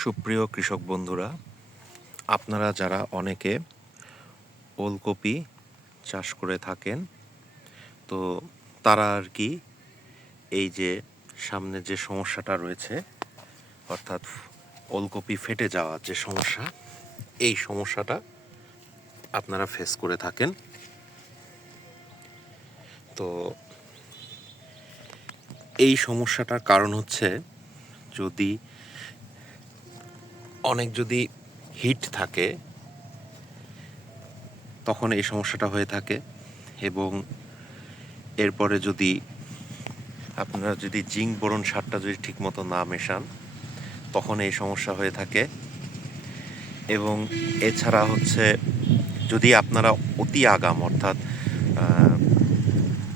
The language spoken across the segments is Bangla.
সুপ্রিয় কৃষক বন্ধুরা, আপনারা যারা অনেকে ওলকপি চাষ করে থাকেন, তো তারা আর কি এই যে সামনে যে সমস্যাটা রয়েছে, অর্থাৎ ওলকপি ফেটে যাওয়ার যে সমস্যা, এই সমস্যাটা আপনারা ফেস করে থাকেন। তো এই সমস্যাটার কারণ হচ্ছে যদি অনেক যদি হিট থাকে তখন এই সমস্যাটা হয়ে থাকে এবং এরপরে যদি আপনারা যদি জিঙ্ক বরণ সারটা যদি ঠিকমতো না মেশান তখন এই সমস্যা হয়ে থাকে এবং এছাড়া হচ্ছে যদি আপনারা অতি আগাম অর্থাৎ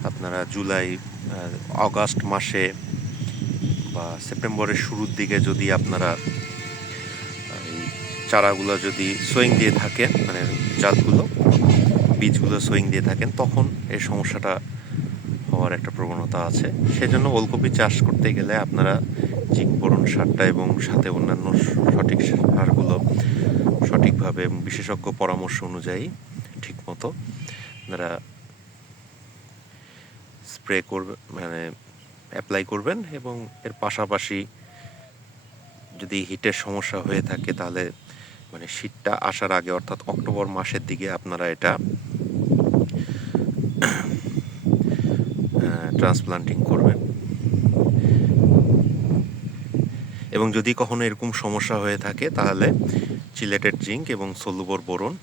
আপনারা জুলাই আহ, আগস্ট মাসে বা সেপ্টেম্বরের শুরুর দিকে যদি আপনারা চারাগুলো যদি সোয়িং দিয়ে থাকেন মানে জাতগুলো, বীজগুলো সোয়িং দিয়ে থাকেন, তখন এই সমস্যাটা হওয়ার একটা প্রবণতা আছে। সেজন্য ওলকপি চাষ করতে গেলে আপনারা জিঙ্ক বোরন সারটা এবং সাথে অন্যান্য সঠিক সারগুলো সঠিকভাবে বিশেষজ্ঞ পরামর্শ অনুযায়ী ঠিকমতো আপনারা স্প্রে করবেন মানে অ্যাপ্লাই করবেন এবং এর পাশাপাশি যদি হিটের সমস্যা হয়ে থাকে, তাহলে মানে শীতটা আসার আগে, অর্থাৎ অক্টোবর মাসের দিকে আপনারা এটা ট্রান্সপ্লান্টিং করবেন। এবং যদি কখনো এরকম সমস্যা হয়ে থাকে, তাহলে চিলেটেড জিঙ্ক এবং সলুবর বোরন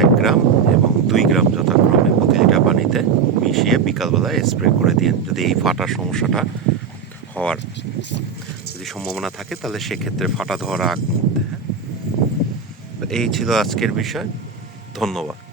এক গ্রাম এবং দুই গ্রাম যথাক্রমে প্রতি লিটার পানিতে মিশিয়ে বিকালবেলায় স্প্রে করে দিন যদি এই ফাটার সমস্যাটা হওয়ার যদি সম্ভাবনা থাকে, তাহলে সেক্ষেত্রে ফাটা ধরা এই ছিল আজকের বিষয়। ধন্যবাদ।